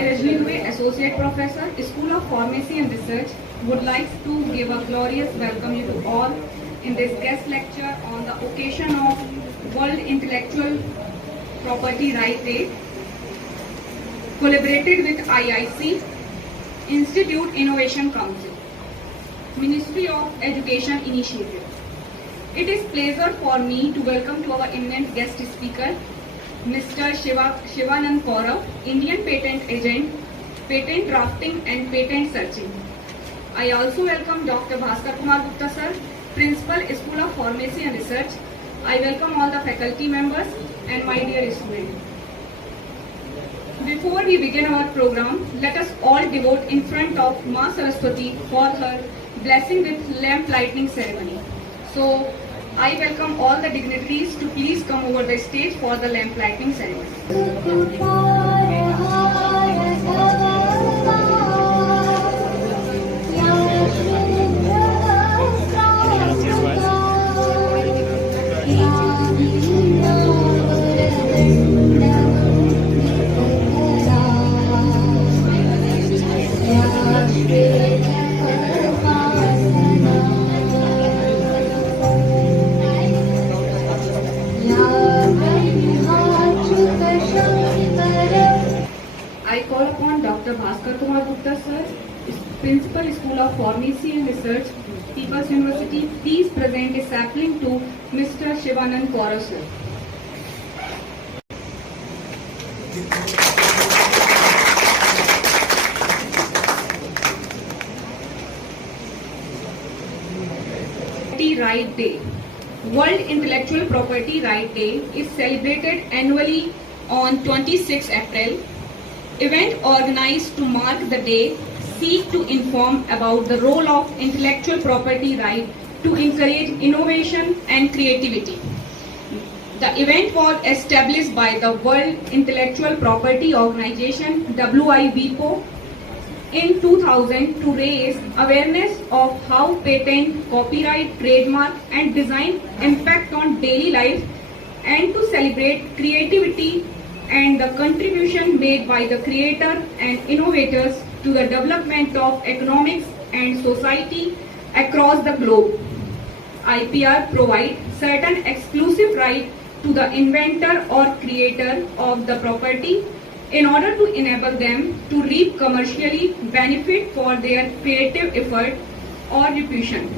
Rajni Dubey, Associate Professor, School of Pharmacy and Research, would like to give a glorious welcome you to all in this guest lecture on the occasion of World Intellectual Property Right Day, collaborated with IIC, Institute Innovation Council, Ministry of Education Initiative. It is pleasure for me to welcome to our eminent guest speaker, Mr. Shivanand Kaurav, Indian Patent Agent, Patent Drafting and Patent Searching. I also welcome Dr. Bhaskar Kumar Gupta sir, Principal, School of Pharmacy and Research. I welcome all the faculty members and my dear students. Before we begin our program, let us all devote in front of Ma Saraswati for her blessing with lamp lighting ceremony. So, I welcome all the dignitaries to please come over the stage for the lamp lighting ceremony. I call upon Dr. Bhaskar Kumar Gupta sir, Principal, School of Pharmacy and Research, People's University. Please present a sapling to Mr. Shivanand Kaurav sir. Right Day. World Intellectual Property Right Day is celebrated annually on 26 April. Event organized to mark the day seek to inform about the role of intellectual property right to encourage innovation and creativity. The event was established by the World Intellectual Property Organization (WIPO) in 2000 to raise awareness of how patent, copyright, trademark and design impact on daily life and to celebrate creativity and the contribution made by the creator and innovators to the development of economics and society across the globe. IPR provides certain exclusive right to the inventor or creator of the property in order to enable them to reap commercially benefit for their creative effort or reputation.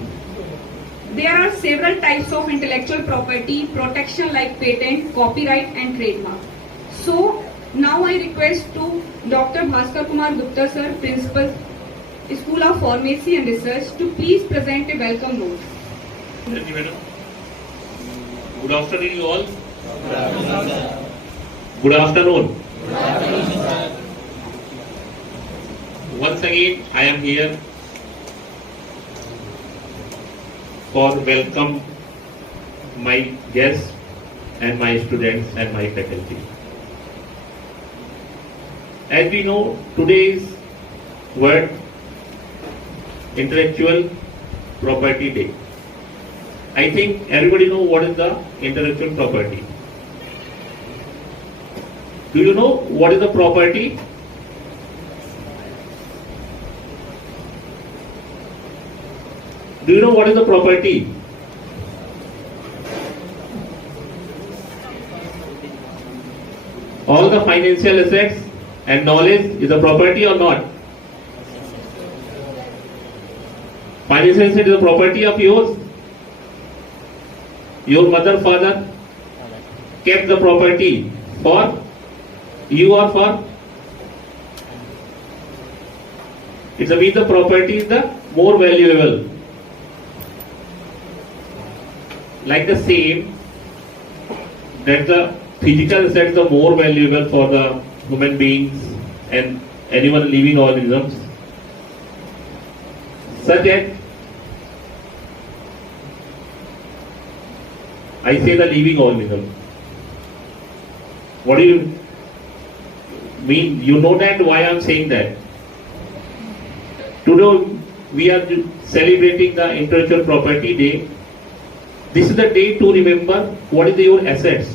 There are several types of intellectual property protection like patent, copyright and trademark. So now I request to Dr. Bhaskar Kumar Gupta sir, Principal, School of Pharmacy and Research, to please present a welcome note. Thank you, madam. Good afternoon, you all. Good afternoon. Once again, I am here for welcome my guests and my students and my faculty. As we know, today is World Intellectual Property Day. I think everybody know what is the intellectual property. Do you know what is the property? Do you know what is the property? All the financial assets and knowledge is a property or not? Financial asset is a property of yours. Your mother, father kept the property for you or for? It means the property is the more valuable. Like the same, that the physical assets are more valuable for the human beings and anyone living organisms, such as I say the living organism. What do you mean? You know that why I am saying that. Today we are celebrating the Intellectual Property Day. This is the day to remember what is your assets,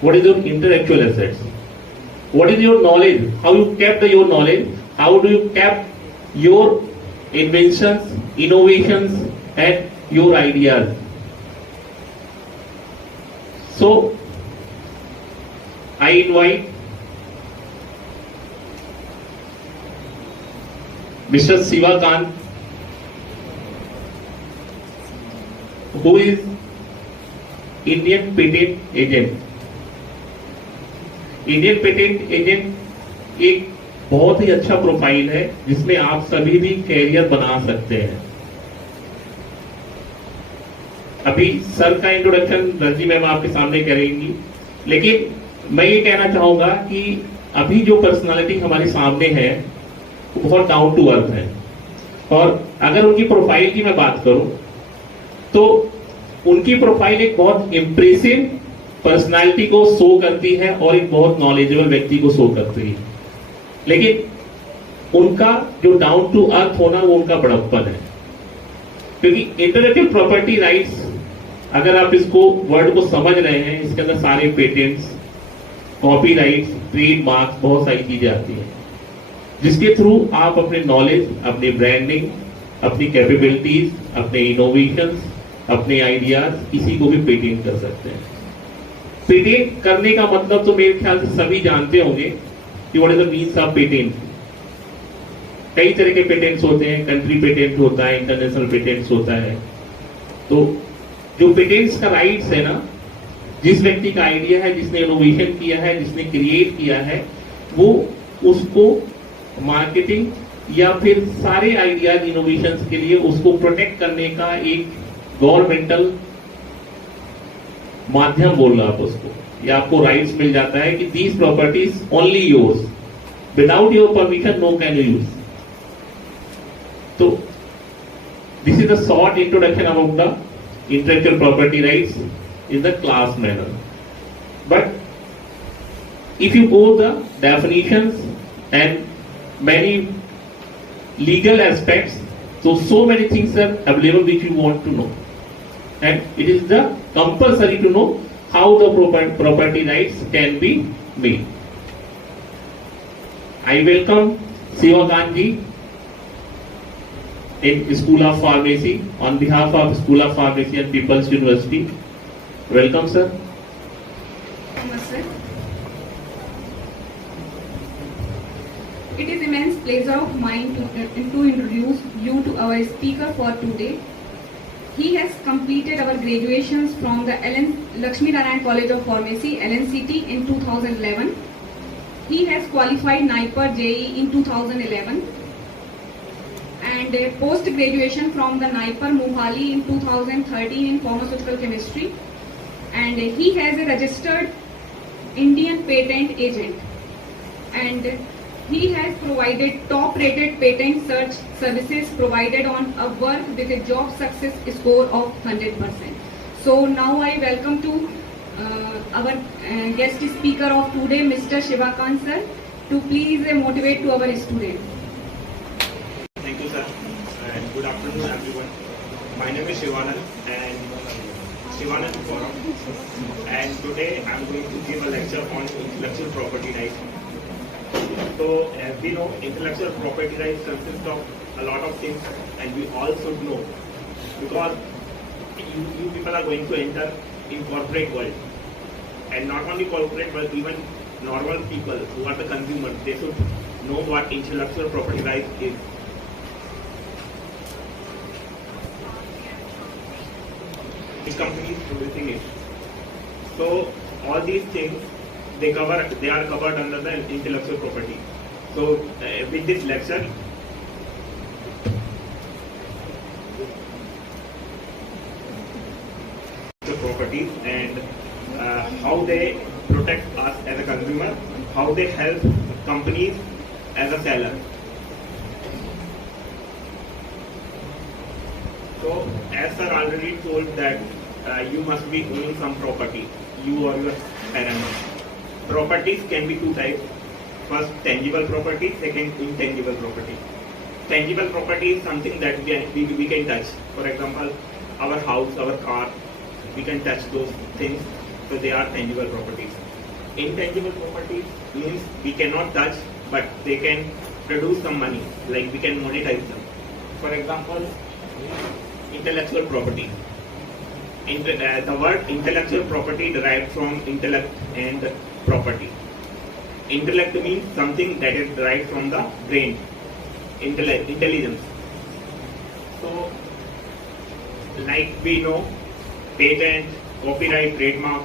what is your intellectual assets. What is your knowledge? How you kept your knowledge? How do you kept your inventions, innovations, and your ideas? So, I invite Mr. Shivanand, who is Indian Patent Agent. Indian patent agent एक बहुत ही अच्छा profile है जिसमें आप सभी भी career बना सकते हैं। अभी सर का इंट्रोडक्शन रंजी मैम आपके सामने करेंगी, लेकिन मैं ये कहना चाहूंगा कि अभी जो पर्सनालिटी हमारे सामने है वो बहुत डाउन टू अर्थ है, और अगर उनकी प्रोफाइल की मैं बात करूं तो उनकी प्रोफाइल एक बहुत इंप्रेसिव पर्सनालिटी को शो करती है और एक बहुत नॉलेजेबल व्यक्ति को शो करती है, लेकिन उनका जो डाउन टू अर्थ होना वो उनका बड़प्पन है। क्योंकि इंटेलेक्चुअल प्रॉपर्टी राइट्स, अगर आप इसको वर्ड को समझ रहे हैं, इसके अंदर सारे पेटेंट्स, कॉपीराइट्स, ट्रेडमार्क्स, बहुत सारी चीजें आती हैं जिसके थ्रू आप अपने नॉलेज, अपनी ब्रांडिंग, अपनी कैपेबिलिटीज, अपने इनोवेशंस, अपने आइडियाज, किसी को भी पेटेंट कर सकते हैं। पेटेंट करने का मतलब तो मेरे ख्याल से सभी जानते होंगे कि what is the means of patent. कई तरह के पेटेंट्स होते हैं, कंट्री पेटेंट होता है, इंटरनेशनल पेटेंट्स होता है। तो जो पेटेंट्स का राइट्स है ना, जिस व्यक्ति का आइडिया है, जिसने इनोवेशन किया है, जिसने क्रिएट किया है, वो उसको मार्केटिंग या फिर सारे आइडियाज, इनोवेशंस के लिए उसको प्रोटेक्ट करने का एक गवर्नमेंटल माध्यम बोल रहा आप उसको, या आपको राइट्स मिल जाता है कि these properties only yours, without your permission no can you use. तो this is the short introduction about the intellectual property rights in the class manner. But if you go the definitions and many legal aspects, so many things are available which you want to know, and it is the compulsory to know how the property rights can be made. I welcome Shivanand ji in School of Pharmacy on behalf of School of Pharmacy and People's University. Welcome, sir. Namaste. It is immense pleasure of mine to introduce you to our speaker for today. He has completed our graduations from the Lakshmi Narayan College of Pharmacy (LNCT) in 2011. He has qualified NIPER JEE in 2011 and post graduation from the NIPER Mohali in 2013 in pharmaceutical chemistry, and he has a registered Indian patent agent, and he has provided top-rated patent search services provided on a work with a job success score of 100%. So now I welcome to our guest speaker of today, Mr. Shivanand sir, to please motivate to our student. Thank you, sir, and good afternoon, everyone. My name is Shivanand, and Shivanand Kaurav, and today I am going to give a lecture on intellectual property rights. So, as we know, intellectual property rights consist of a lot of things, and we all should know, because you people are going to enter in corporate world, and not only corporate but even normal people who are the consumers, they should know what intellectual property rights is. Which company is producing it? So all these things they are covered under the intellectual property. So with this lecture, the properties and how they protect us as a consumer, how they help companies as a seller. So as sir already told that you must be owning some property, you or your parents. Properties can be two types. First, tangible property. Second, intangible property. Tangible property is something that we can touch. For example, our house, our car, we can touch those things. So they are tangible properties. intangible properties means we cannot touch, but they can produce some money, like we can monetize them. For example, intellectual property. The word intellectual property derived from intellect and property. Intellect means something that is derived from the brain, intelligence. So, like we know, patent, copyright, trademark,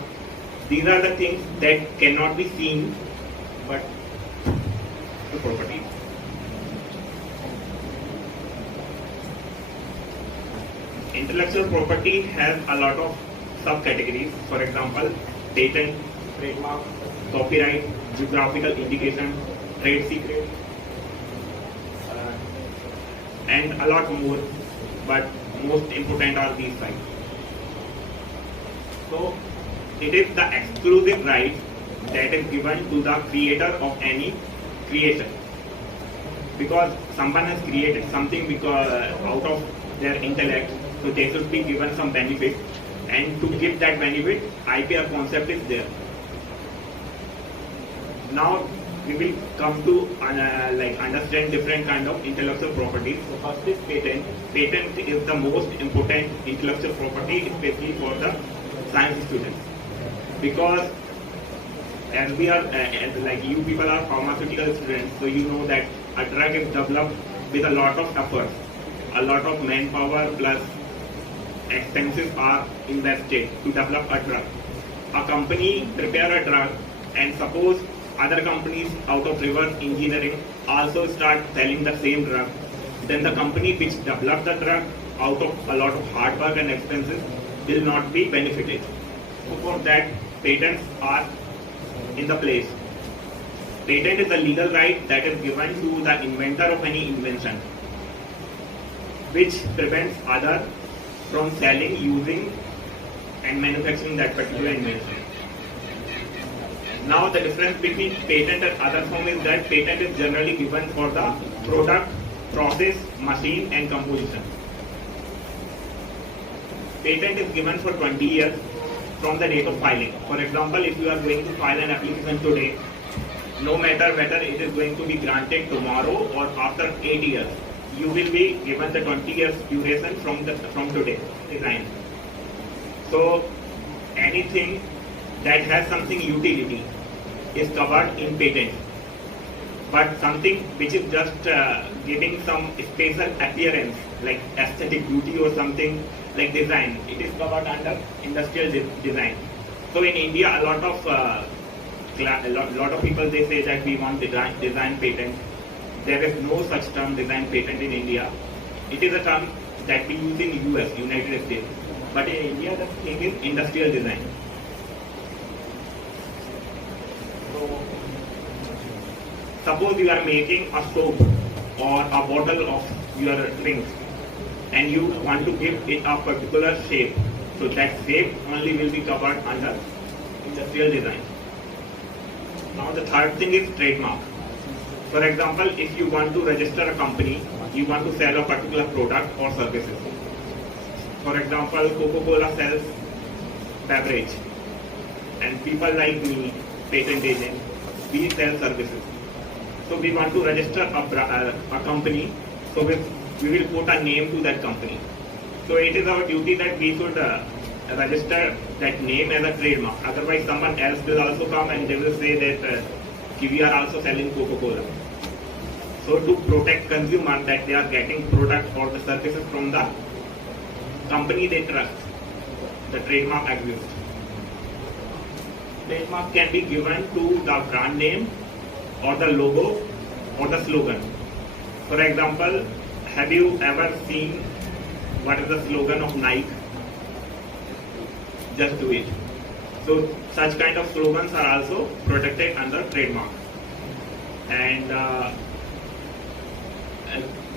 these are the things that cannot be seen, but the property. Intellectual property has a lot of subcategories. For example, patent, trademark, copyright, geographical indication, trade secret, and a lot more. But most important are these five. So, it is the exclusive right that is given to the creator of any creation. Because someone has created something because out of their intellect, so they should be given some benefit, and to give that benefit, IPR concept is there. Now we will come to understand different kind of intellectual properties. So first is patent. Patent is the most important intellectual property, especially for the science students, because as we are like you people are pharmaceutical students, so you know that a drug is developed with a lot of efforts, a lot of manpower plus expenses are invested to develop a drug. A company prepare a drug, and suppose other companies out of reverse engineering also start selling the same drug, then the company which developed the drug out of a lot of hard work and expenses will not be benefited. So for that, patents are in the place. Patent is a legal right that is given to the inventor of any invention, which prevents other from selling, using and manufacturing that particular invention. Now the difference between patent and other form is that patent is generally given for the product, process, machine and composition. Patent is given for 20 years from the date of filing. For example, if you are going to file an application today, no matter whether it is going to be granted tomorrow or after 8 years, you will be given the 20 years duration from today design. So anything that has something utility is covered in patent, but something which is just giving some special appearance like aesthetic beauty or something like design, it is covered under industrial design. So in India, a lot of people they say that we want design patent. There is no such term design patent in India. It is a term that we use in US, United States. But in India, the thing is industrial design. So, suppose you are making a soap or a bottle of your drink, and you want to give it a particular shape. So that shape only will be covered under industrial design. Now the third thing is trademark. For example, if you want to register a company, you want to sell a particular product or services. For example, Coca-Cola sells beverage, and people like me, patent agent, we sell services. So we want to register a company, so we will put a name to that company. So it is our duty that we should register that name as a trademark. Otherwise, someone else will also come and they will say that we are also selling Coca-Cola. So to protect consumer that they are getting product or the services from the company they trust, the trademark exists. Trademark can be given to the brand name or the logo or the slogan. For example, have you ever seen what is the slogan of Nike? Just do it. So such kind of slogans are also protected under trademark. And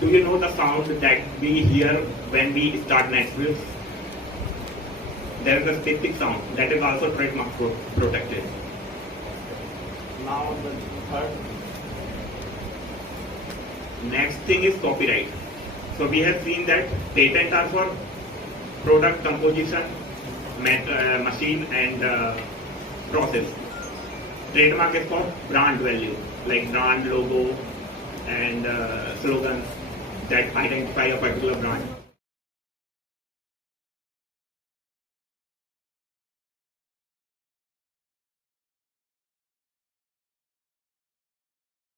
do you know the sound that we hear when we start Netflix? There is a specific sound that is also trademark protected. Now the third. Next thing is copyright. So we have seen that patents are for product composition, machine and process. trademark is for brand value, like brand logo and slogans that identify a particular brand.